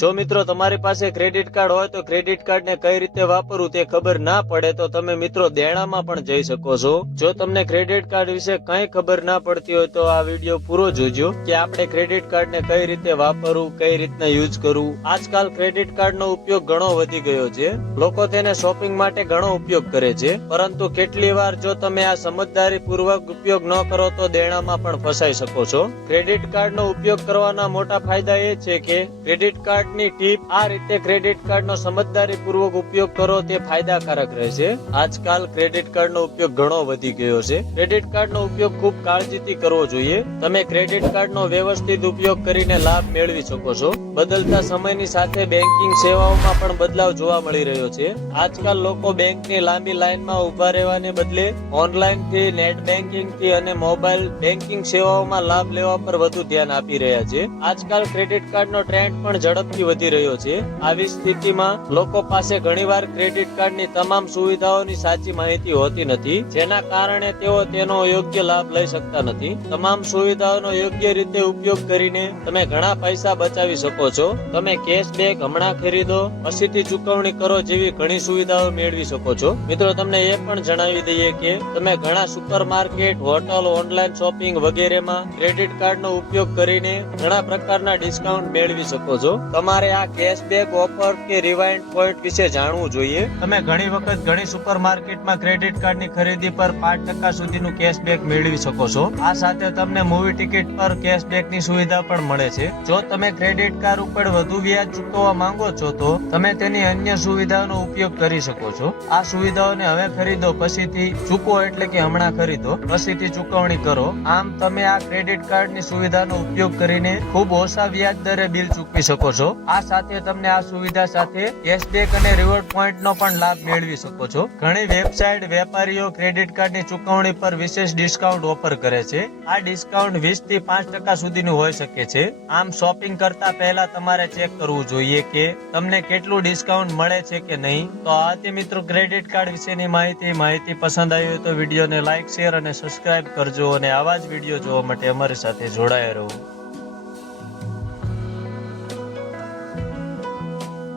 જો મિત્રો તમારી પાસે ક્રેડિટ કાર્ડ હોય તો ક્રેડિટ કાર્ડ ને કઈ રીતે વાપરવું તે ખબર ના પડે તો તમે મિત્રો દેણામાં પણ જઈ શકો છો। જો તમને ક્રેડિટ કાર્ડ વિશે કઈ ખબર ના પડતી હોય તો આ વિડીયો પૂરો જોજો કે આપણે ક્રેડિટ કાર્ડ ને કઈ રીતે વાપરવું, કઈ રીતના યુઝ કરવું। આજકાલ ક્રેડિટ કાર્ડ નો ઉપયોગ ઘણો વધી ગયો છે। લોકો તેને શોપિંગ માટે ઘણો ઉપયોગ કરે છે, પરંતુ કેટલી વાર જો તમે આ સમજદારી પૂર્વક ઉપયોગ ન કરો તો દેણામાં પણ ફસાઈ શકો છો। ક્રેડિટ કાર્ડ નો ઉપયોગ કરવાના મોટા ફાયદા એ છે કે ક્રેડિટ કાર્ડ ની ટીપ આ રીતે ક્રેડિટ કાર્ડ નો સમજદારી પૂર્વક ઉપયોગ કરો તે ફાયદાકારક રહેશે। આજકાલ ક્રેડિટ કાર્ડ નો ઉપયોગ ઘણો વધી ગયો છે। ક્રેડિટ કાર્ડ નો ઉપયોગ ખૂબ કાળજીથી કરવો જોઈએ। તમે ક્રેડિટ કાર્ડ નો વ્યવસ્થિત ઉપયોગ કરીને લાભ મેળવી શકો છો। બદલતા સમયની સાથે બેન્કિંગ સેવાઓમાં પણ બદલાવ જોવા મળી રહ્યો છે। આજકાલ લોકો બેંકની લાંબી લાઈનમાં ઉભા રહેવાને બદલે ઓનલાઈન થી, નેટ બેન્કિંગ થી અને મોબાઈલ બેન્કિંગ સેવાઓમાં લાભ લેવા પર વધુ ધ્યાન આપી રહ્યા છે। આજકાલ ક્રેડિટ કાર્ડ નો ટ્રેન્ડ પણ ઝડપથી વધી રહ્યો છે। આવી સ્થિતિમાં લોકો પાસે ઘણીવાર ક્રેડિટ કાર્ડની તમામ સુવિધાઓની સાચી માહિતી હોતી નથી, જેના કારણે તેઓ તેનો યોગ્ય લાભ લઈ શકતા નથી। તમામ સુવિધાઓનો યોગ્ય રીતે ઉપયોગ કરીને તમે ઘણા પૈસા બચાવી શકો છો। તમે કેશબેક હમણાં ખરીદો પછીથી ચૂકવણી કરો જેવી ઘણી સુવિધાઓ મેળવી શકો છો। મિત્રો તમને એ પણ જણાવી દઈએ કે તમે ઘણા સુપરમાર્કેટ, હોટલ, ઓનલાઈન શોપિંગ વગેરેમાં ક્રેડિટ કાર્ડનો ઉપયોગ કરીને ઘણા પ્રકારના ડિસ્કાઉન્ટ મેળવી શકો છો। તમારે આ કેશબેક ઓફર કે રિવાઇન્ડ પોઈન્ટ વિશે જાણવું જોઈએ। તમે ઘણી વખત ઘણી સુપરમાર્કેટમાં ક્રેડિટ કાર્ડની ખરીદી પર 5% સુધીનું કેશબેક મેળવી શકો છો। આ સાથે તમને મૂવી ટિકિટ પર કેશબેકની સુવિધા પણ મળે છે। જો તમે ક્રેડિટ કાર્ડ ઉપર વધુ વ્યાજ ચૂકવવા માંગો છો તો તમે તેની અન્ય સુવિધાઓનો ઉપયોગ કરી શકો છો। આ સુવિધાઓને હવે ખરીદો પછીથી ચૂકવો એટલે કે હમણાં ખરીદો પછીથી ચૂકવણી કરો। આમ તમે આ ક્રેડિટ કાર્ડની સુવિધાનો ઉપયોગ કરીને ખૂબ ઓછા વ્યાજ દરે બિલ ચૂકવી શકો છો। આ સાથે તમને આ સુવિધા સાથે કેશબેક અને રિવોર્ડ પોઈન્ટ નો પણ લાભ મેળવી શકો છો। ઘણી વેબસાઇટ વેપારીઓ ક્રેડિટ કાર્ડની ચૂકવણી પર વિશેષ ડિસ્કાઉન્ટ ઓફર કરે છે। આ ડિસ્કાઉન્ટ 20 થી 5% સુધીનું હોઈ શકે છે। આમ શોપિંગ કરતા પહેલા તમારે ચેક કરવું જોઈએ કે તમને કેટલું ડિસ્કાઉન્ટ મળે છે કે નહીં। તો આ હતી મિત્રો ક્રેડિટ કાર્ડ વિશેની માહિતી પસંદ આવી હોય તો વિડીયોને લાઈક, શેર અને સબસ્ક્રાઇબ કરજો અને આવા જ વિડીયો જોવા માટે અમારી સાથે જોડાયા રહો।